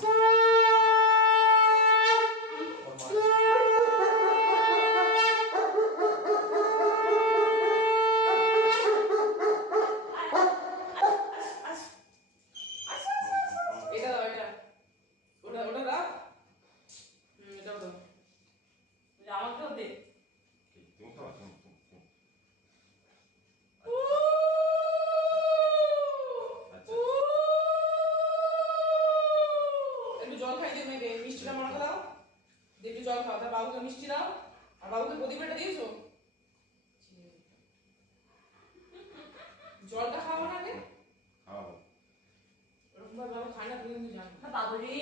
Thank you. জল খাও তার বাবুকে মিষ্টি দাও আর বাবুকে প্রদীপটা দিয়েছ? জলটা খাওয়াবো না আগে? খাওয়াবো। ওরকম ভাবে বাবা খায় না তুমি জানো। বাবুরি বাবুরি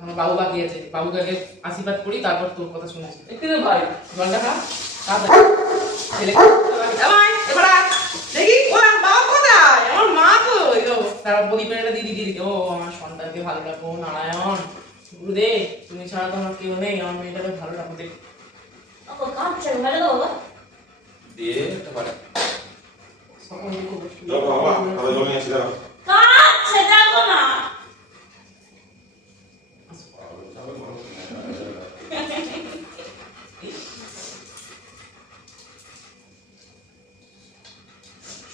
আমার বাবু বাকি আছে বাবুকে আগে আশীর্বাদ করি তারপর তোর কথা শুনেছি। একটু ভাই? জলটা খা ছেলে ভাই এবার আয়। দেখি ও বাবা কোথায়? আমার মা তো তারপর প্রদীপের একটা দিদি দিদি ও আমার সন্তানকে ভালো রাখো নারায়ণ। গুরুদেব তুমি ছাড়া তো আমার কেউ নেই। আমার মেয়েটাকে ভালো রাখো দেখ ও কাঁদছে মেরে দেবো দিয়ে একটা পারে সকল দুঃখ কষ্ট চলো বাবা তাহলে জমি আসি দাঁড়াও কাঁদছে দেখো না সোনালি গান পোশাক পোশাক আমার বাবু দাও মা কাঁদছে মা মা মা চলে মা কেন কাঁদছিস কেন কেন কাঁদছিস কেন মা কাঁদছে ভালো না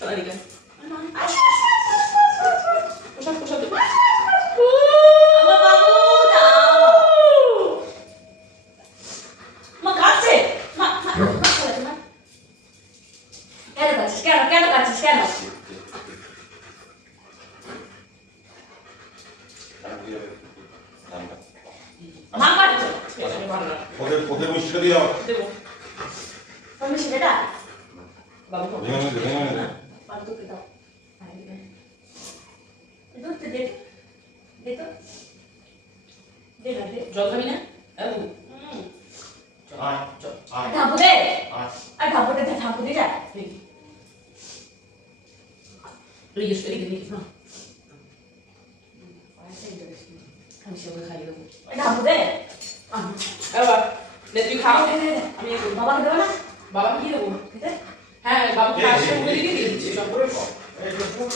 ওদের ওদের দিয়ে দাও দেবো সেটা বাবু বাবু তোকে দাও। দুধ দে দে তো। দে না দে। জল খাবি না? বাবু ঢাকু দে আর ঢাকু দে ঢাকু দে যা ঠিক এদিকে এদিকে না আমি সেগুলো খাইয়ে দেবো। ঢাকু দে দে তুই খাও। আমি। বাবাকে দেবো না? বাবাকে কি দেবো? হ্যাঁ বাবু এই, খাওয়ার 这不是狗这是猪